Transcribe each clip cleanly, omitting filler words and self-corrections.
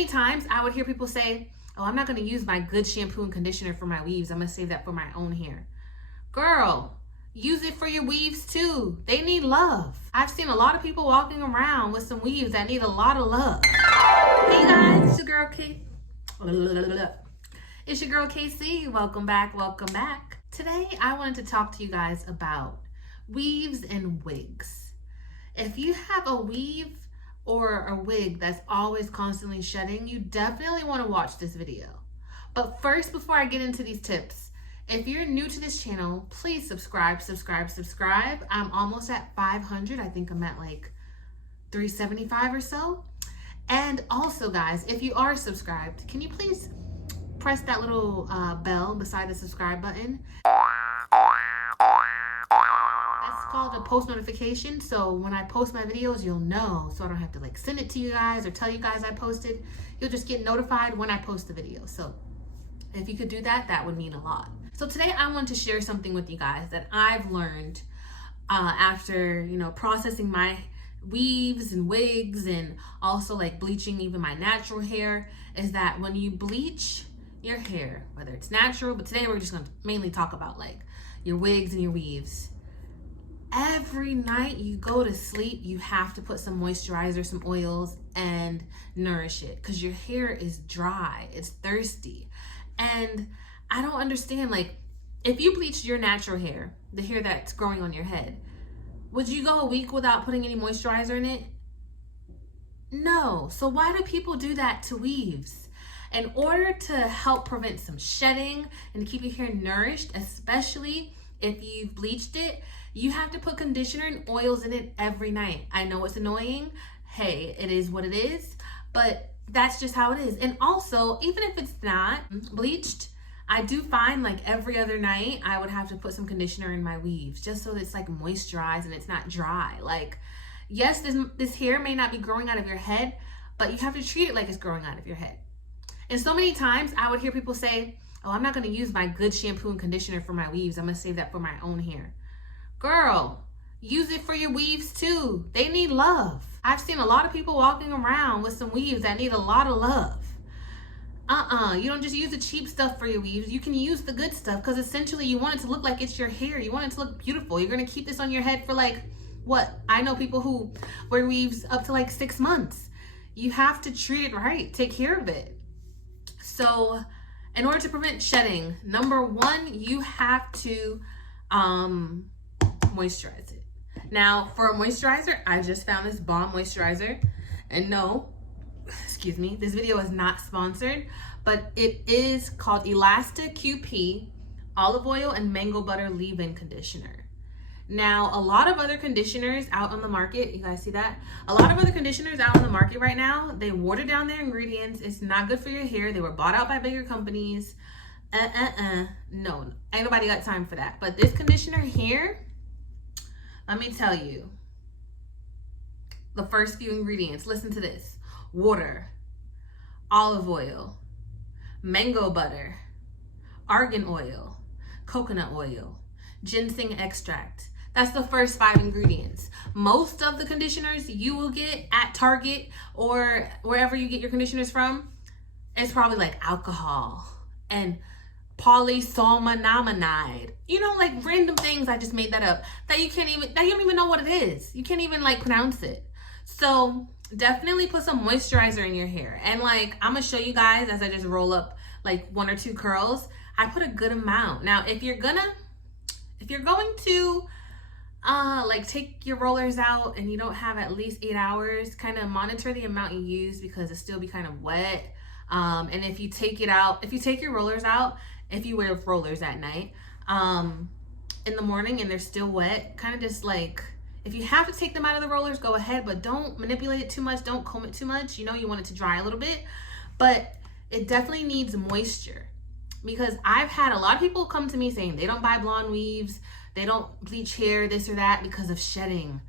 many times I would hear people say, oh, I'm not going to use my good shampoo and conditioner for my weaves. I'm going to save that for my own hair. Girl, use it for your weaves too. They need love. I've seen a lot of people walking around with some weaves that need a lot of love. Hey guys, it's your girl Kay. It's your girl Kay Cee. Welcome back, welcome back. Today I wanted to talk to you guys about weaves and wigs. If you have a weave or a wig that's always constantly shedding, you definitely want to watch this video. But first, before I get into these tips, if you're new to this channel, please subscribe. I'm almost at 500. I think I'm at like 375 or so. And also guys, if you are subscribed, can you please press that little bell beside the subscribe button? That's called a post notification. So when I post my videos, you'll know. So I don't have to like send it to you guys or tell you guys I posted. You'll just get notified when I post the video. So if you could do that, that would mean a lot. So today I want to share something with you guys that I've learned after, processing my weaves and wigs and also like bleaching even my natural hair, is that when you bleach your hair, whether it's natural, but today we're just going to mainly talk about like your wigs and your weaves. Every night you go to sleep, you have to put some moisturizer, some oils, and nourish it because your hair is dry, it's thirsty. And I don't understand, like, if you bleached your natural hair, the hair that's growing on your head, would you go a week without putting any moisturizer in it? No. So why do people do that to weaves? In order to help prevent some shedding and keep your hair nourished, especially if you've bleached it, you have to put conditioner and oils in it every night. I know it's annoying. Hey, it is what it is, but that's just how it is. And also, even if it's not bleached, I do find like every other night I would have to put some conditioner in my weaves just so it's like moisturized and it's not dry. Like, yes, this hair may not be growing out of your head, but you have to treat it like it's growing out of your head. And so many times I would hear people say, oh, I'm not going to use my good shampoo and conditioner for my weaves. I'm going to save that for my own hair. Girl, use it for your weaves too. They need love. I've seen a lot of people walking around with some weaves that need a lot of love. You don't just use the cheap stuff for your weaves. You can use the good stuff because essentially you want it to look like it's your hair. You want it to look beautiful. You're going to keep this on your head for like, what? I know people who wear weaves up to like 6 months. You have to treat it right. Take care of it. So in order to prevent shedding, number one, you have to moisturize it. Now for a moisturizer, I just found this bomb moisturizer, and no, excuse me, this video is not sponsored, but it is called Elasta QP Olive Oil and Mango Butter Leave-In Conditioner. Now, a lot of other conditioners out on the market, you guys see that? A lot of other conditioners out on the market right now, they water down their ingredients. It's not good for your hair. They were bought out by bigger companies. No, ain't nobody got time for that. But this conditioner here, let me tell you, the first few ingredients, listen to this: water, olive oil, mango butter, argan oil, coconut oil, ginseng extract. That's the first 5 ingredients. Most of the conditioners you will get at Target or wherever you get your conditioners from, it's probably like alcohol and polysulfonamide. Like random things. I just made that up. That you don't even know what it is. You can't even like pronounce it. So definitely put some moisturizer in your hair. And like, I'm gonna show you guys as I just roll up like 1 or 2 curls. I put a good amount. Now, if you're going to like take your rollers out and you don't have at least 8 hours, kind of monitor the amount you use because it still be kind of wet. And if you take your rollers out, if you wear rollers at night, in the morning and they're still wet, kind of just like, if you have to take them out of the rollers, go ahead, but don't manipulate it too much. Don't comb it too much. You want it to dry a little bit, but it definitely needs moisture. Because I've had a lot of people come to me saying they don't buy blonde weaves, they don't bleach hair, this or that because of shedding.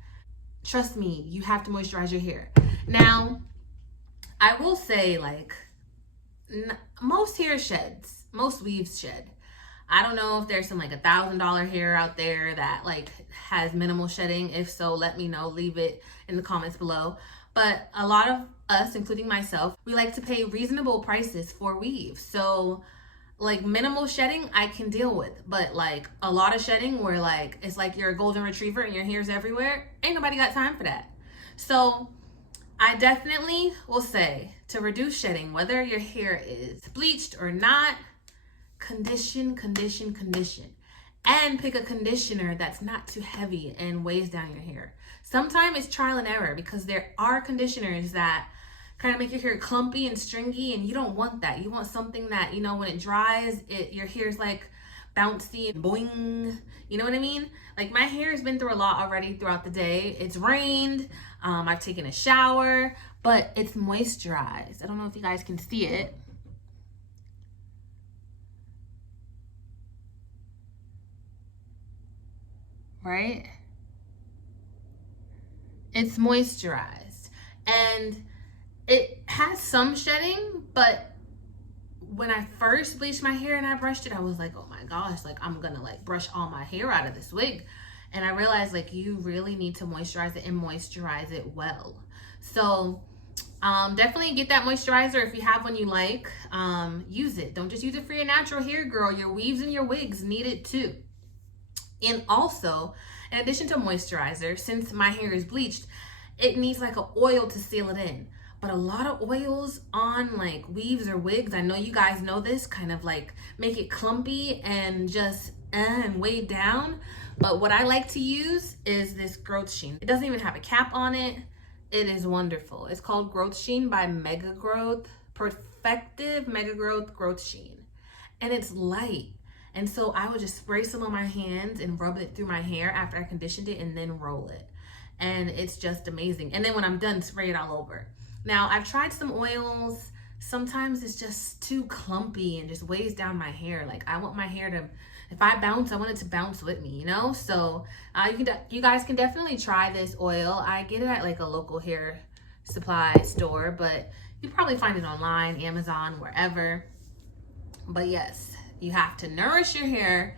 Trust me, you have to moisturize your hair. Now, I will say like most hair sheds, most weaves shed. I don't know if there's some like $1,000 hair out there that like has minimal shedding. If so, let me know, leave it in the comments below. But a lot of us, including myself, we like to pay reasonable prices for weave. So like minimal shedding I can deal with, but like a lot of shedding where like it's like you're a golden retriever and your hair's everywhere, ain't nobody got time for that. So I definitely will say, to reduce shedding, whether your hair is bleached or not, condition, condition, condition. And pick a conditioner that's not too heavy and weighs down your hair. Sometimes it's trial and error, because there are conditioners that kind of make your hair clumpy and stringy, and you don't want that. You want something that, you know, when it dries, your hair's like bouncy and boing. You know what I mean? Like, my hair has been through a lot already throughout the day. It's rained. I've taken a shower, but it's moisturized. I don't know if you guys can see it. Right? It's moisturized. And it has some shedding, but when I first bleached my hair and I brushed it, I was like, oh my gosh, like I'm gonna like brush all my hair out of this wig. And I realized like you really need to moisturize it, and moisturize it well. So definitely get that moisturizer. If you have one you like, use it. Don't just use it for your natural hair, girl. Your weaves and your wigs need it too. And also, in addition to moisturizer, since my hair is bleached, it needs like an oil to seal it in. But a lot of oils on like weaves or wigs, I know you guys know this, kind of like make it clumpy and just and weighed down. But what I like to use is this growth sheen. It doesn't even have a cap on it. It is wonderful. It's called Growth Sheen by Mega Growth, Perfective Mega Growth Sheen. And it's light. And so I would just spray some on my hands and rub it through my hair after I conditioned it, and then roll it. And it's just amazing. And then when I'm done, spray it all over. Now, I've tried some oils. Sometimes it's just too clumpy and just weighs down my hair. Like, I want my hair to, if I bounce, I want it to bounce with me, you know? So you guys can definitely try this oil. I get it at like a local hair supply store, but you probably find it online, Amazon, wherever. But yes, you have to nourish your hair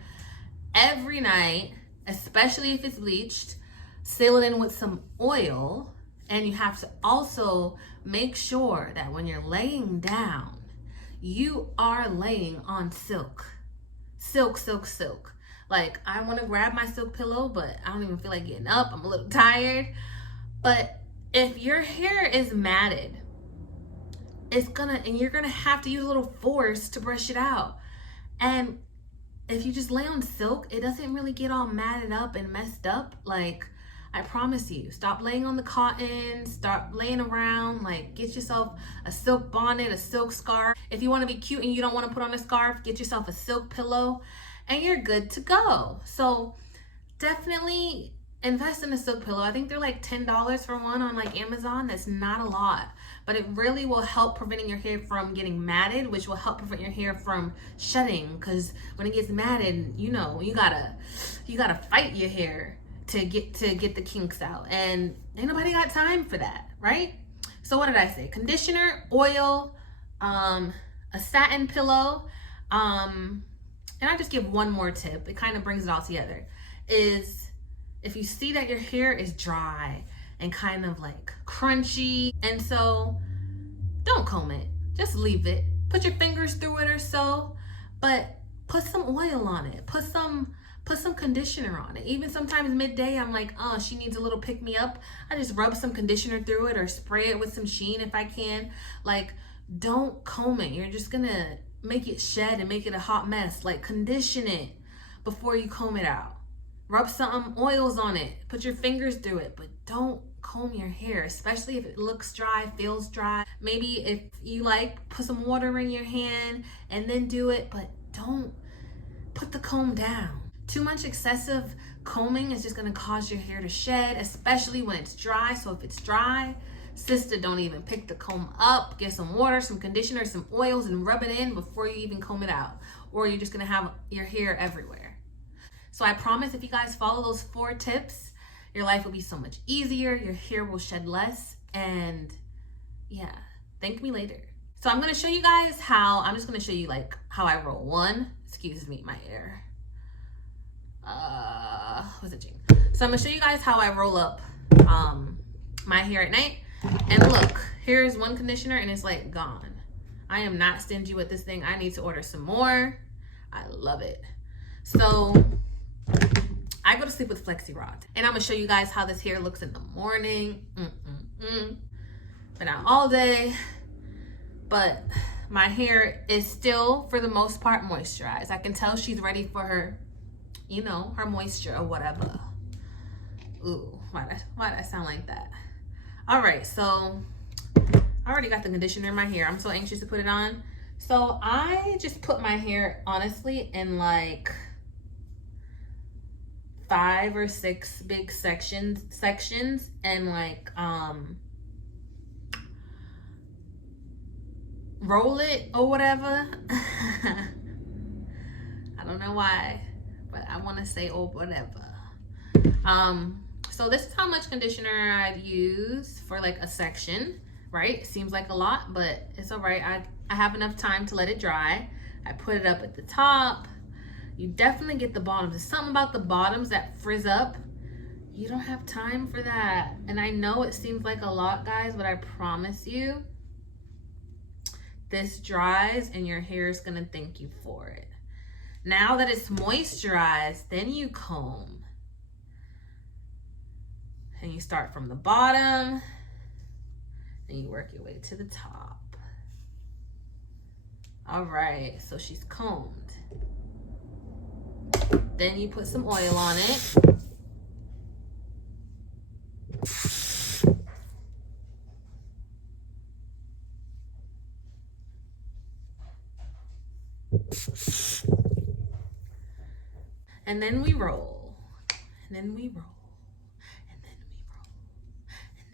every night, especially if it's bleached. Seal it in with some oil. And you have to also make sure that when you're laying down, you are laying on silk. Silk, silk, silk. Like, I want to grab my silk pillow, but I don't even feel like getting up. I'm a little tired. But if your hair is matted, you're gonna have to use a little force to brush it out. And if you just lay on silk, it doesn't really get all matted up and messed up. Like, I promise you, stop laying on the cotton, stop laying around, like get yourself a silk bonnet, a silk scarf. If you want to be cute and you don't want to put on a scarf, get yourself a silk pillow and you're good to go. So definitely invest in a silk pillow. I think they're like $10 for one on like Amazon. That's not a lot, but it really will help preventing your hair from getting matted, which will help prevent your hair from shedding. Because when it gets matted, you know, you gotta fight your hair to get the kinks out, and ain't nobody got time for that, right? So what did I say? Conditioner, oil, a satin pillow, and I just give one more tip. It kind of brings it all together. Is if you see that your hair is dry and kind of like crunchy, and so don't comb it, just leave it. Put your fingers through it or so, but put some oil on it. Put some conditioner on it. Even sometimes midday, I'm like, oh, she needs a little pick me up. I just rub some conditioner through it or spray it with some sheen if I can. Like, don't comb it. You're just gonna make it shed and make it a hot mess. Like, condition it before you comb it out. Rub some oils on it. Put your fingers through it, but don't comb your hair, especially if it looks dry, feels dry. Maybe if you like, put some water in your hand and then do it, but don't put the comb down. Too much excessive combing is just gonna cause your hair to shed, especially when it's dry. So if it's dry, sister, don't even pick the comb up. Get some water, some conditioner, some oils, and rub it in before you even comb it out, or you're just gonna have your hair everywhere. So I promise if you guys follow those 4 tips, your life will be so much easier, your hair will shed less, and yeah, thank me later. So I'm gonna show you guys I'm just gonna show you like how I roll one. Excuse me, my hair. What's it, Jane? So I'm gonna show you guys how I roll up my hair at night. And look, here's one conditioner and it's like gone. I am not stingy with this thing. I need to order some more. I love it. So I go to sleep with Flexi Rod, and I'm gonna show you guys how this hair looks in the morning. But not all day, but my hair is still, for the most part, moisturized. I can tell she's ready for her, you know, her moisture or whatever. Ooh, why did I sound like that? All right, so I already got the conditioner in my hair. I'm so anxious to put it on. So I just put my hair, honestly, in like 5 or 6 big sections and like roll it or whatever. I don't know why, but I want to say or whatever. So this is how much conditioner I'd use for like a section, right? It seems like a lot, but it's all right. I have enough time to let it dry. I put it up at the top. You definitely get the bottoms. There's something about the bottoms that frizz up. You don't have time for that. And I know it seems like a lot, guys, but I promise you, this dries and your hair is gonna thank you for it. Now that it's moisturized, then you comb. And you start from the bottom and you work your way to the top. All right, so she's combed. Then you put some oil on it. And then we roll. And then we roll. And then we roll.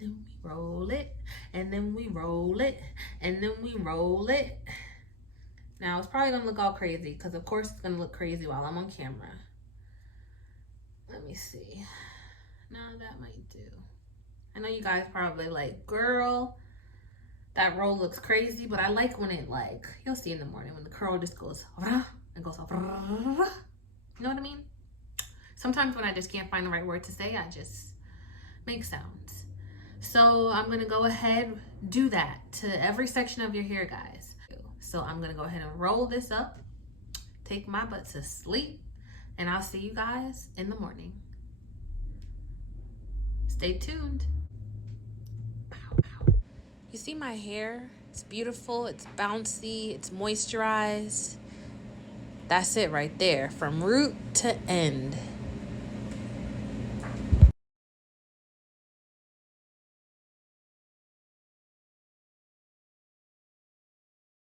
And then we roll it. And then we roll it. And then we roll it. Now it's probably gonna look all crazy because of course it's gonna look crazy while I'm on camera. Let me see. No, that might do. I know you guys probably like, girl, that roll looks crazy, but I like when it like, you'll see in the morning when the curl just goes, and goes, you know what I mean? Sometimes when I just can't find the right word to say, I just make sounds. So I'm gonna go ahead, do that to every section of your hair, guys. So I'm gonna go ahead and roll this up, take my butt to sleep, and I'll see you guys in the morning. Stay tuned. You see my hair? It's beautiful, it's bouncy, it's moisturized. That's it right there, from root to end.